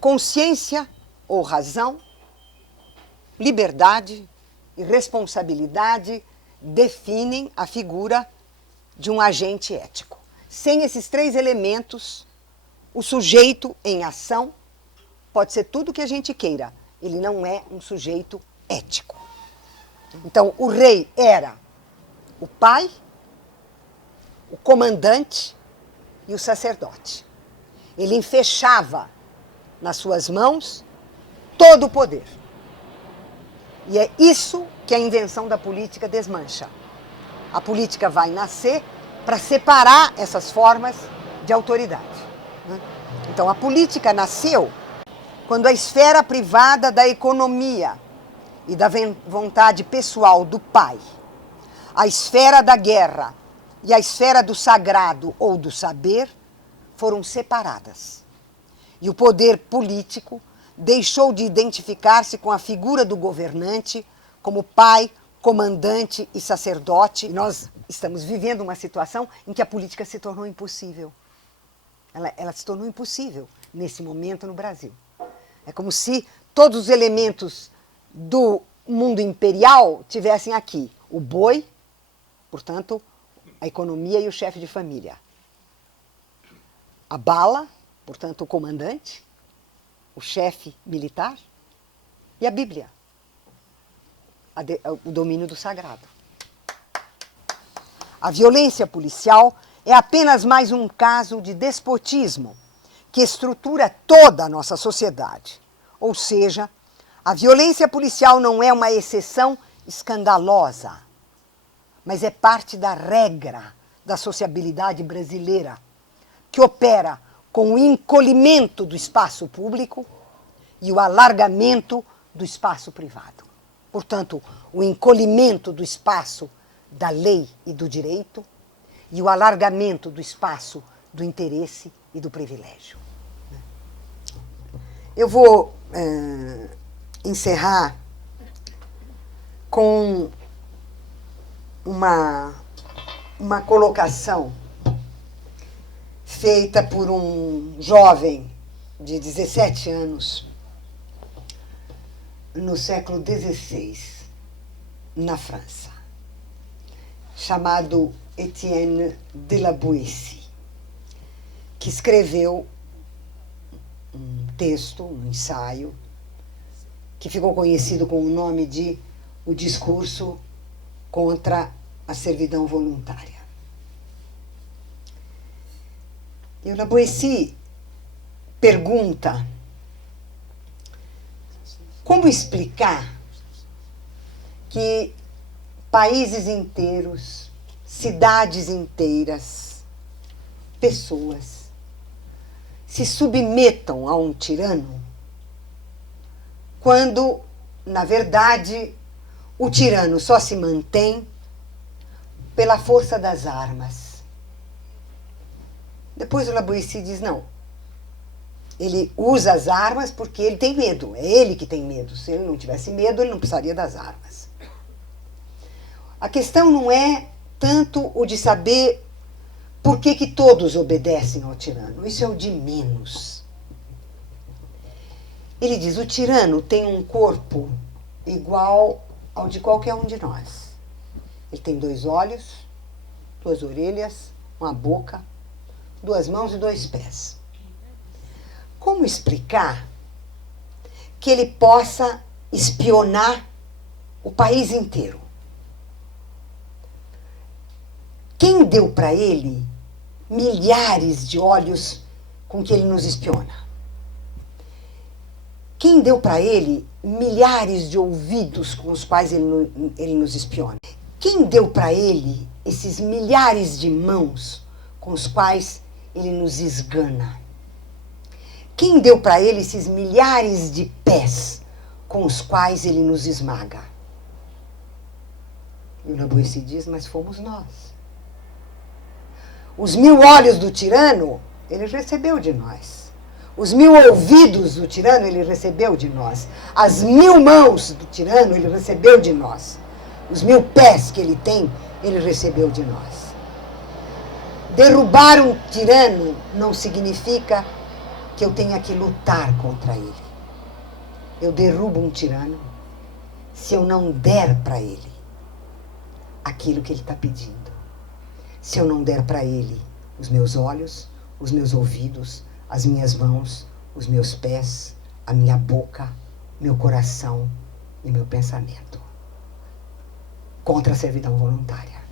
consciência ou razão, liberdade e responsabilidade definem a figura de um agente ético. Sem esses três elementos, o sujeito em ação pode ser tudo o que a gente queira. Ele não é um sujeito ético. Então, o rei era o pai, o comandante e o sacerdote. Ele enfechava nas suas mãos todo o poder. E é isso que a invenção da política desmancha. A política vai nascer para separar essas formas de autoridade. Então, a política nasceu quando a esfera privada da economia e da vontade pessoal do pai, a esfera da guerra e a esfera do sagrado ou do saber foram separadas. E o poder político deixou de identificar-se com a figura do governante como pai, comandante e sacerdote. E nós estamos vivendo uma situação em que a política se tornou impossível. Ela se tornou impossível nesse momento no Brasil. É como se todos os elementos do mundo imperial tivessem aqui. O boi, portanto, a economia e o chefe de família. A bala, portanto, o comandante, o chefe militar, e a Bíblia, o domínio do sagrado. A violência policial é apenas mais um caso de despotismo que estrutura toda a nossa sociedade. Ou seja, a violência policial não é uma exceção escandalosa, mas é parte da regra da sociabilidade brasileira, que opera com o encolhimento do espaço público e o alargamento do espaço privado. Portanto, o encolhimento do espaço da lei e do direito e o alargamento do espaço do interesse e do privilégio. Eu vou encerrar com uma colocação feita por um jovem de 17 anos no século XVI, na França, chamado Étienne de la Boétie, que escreveu um texto, um ensaio, que ficou conhecido com o nome de O Discurso contra a Servidão Voluntária. E o La Boétie pergunta como explicar que países inteiros, cidades inteiras, pessoas se submetam a um tirano, quando, na verdade, o tirano só se mantém pela força das armas. Depois o La Boétie diz, não, ele usa as armas porque ele tem medo, é ele que tem medo. Se ele não tivesse medo, ele não precisaria das armas. A questão não é tanto o de saber por que todos obedecem ao tirano. Isso é o de menos. Ele diz, o tirano tem um corpo igual ao de qualquer um de nós. Ele tem 2 olhos, 2 orelhas, uma boca, 2 mãos e 2 pés. Como explicar que ele possa espionar o país inteiro? Quem deu para ele milhares de olhos com que ele nos espiona? Quem deu para ele milhares de ouvidos com os quais ele nos espiona? Quem deu para ele esses milhares de mãos com os quais ele nos esgana? Quem deu para ele esses milhares de pés com os quais ele nos esmaga? E o La Boétie diz, mas fomos nós. Os 1000 olhos do tirano, ele recebeu de nós. Os 1000 ouvidos do tirano, ele recebeu de nós. As 1000 mãos do tirano, ele recebeu de nós. Os 1000 pés que ele tem, ele recebeu de nós. Derrubar um tirano não significa que eu tenha que lutar contra ele. Eu derrubo um tirano se eu não der para ele aquilo que ele está pedindo. Se eu não der para ele os meus olhos, os meus ouvidos, as minhas mãos, os meus pés, a minha boca, meu coração e meu pensamento. Contra a servidão voluntária.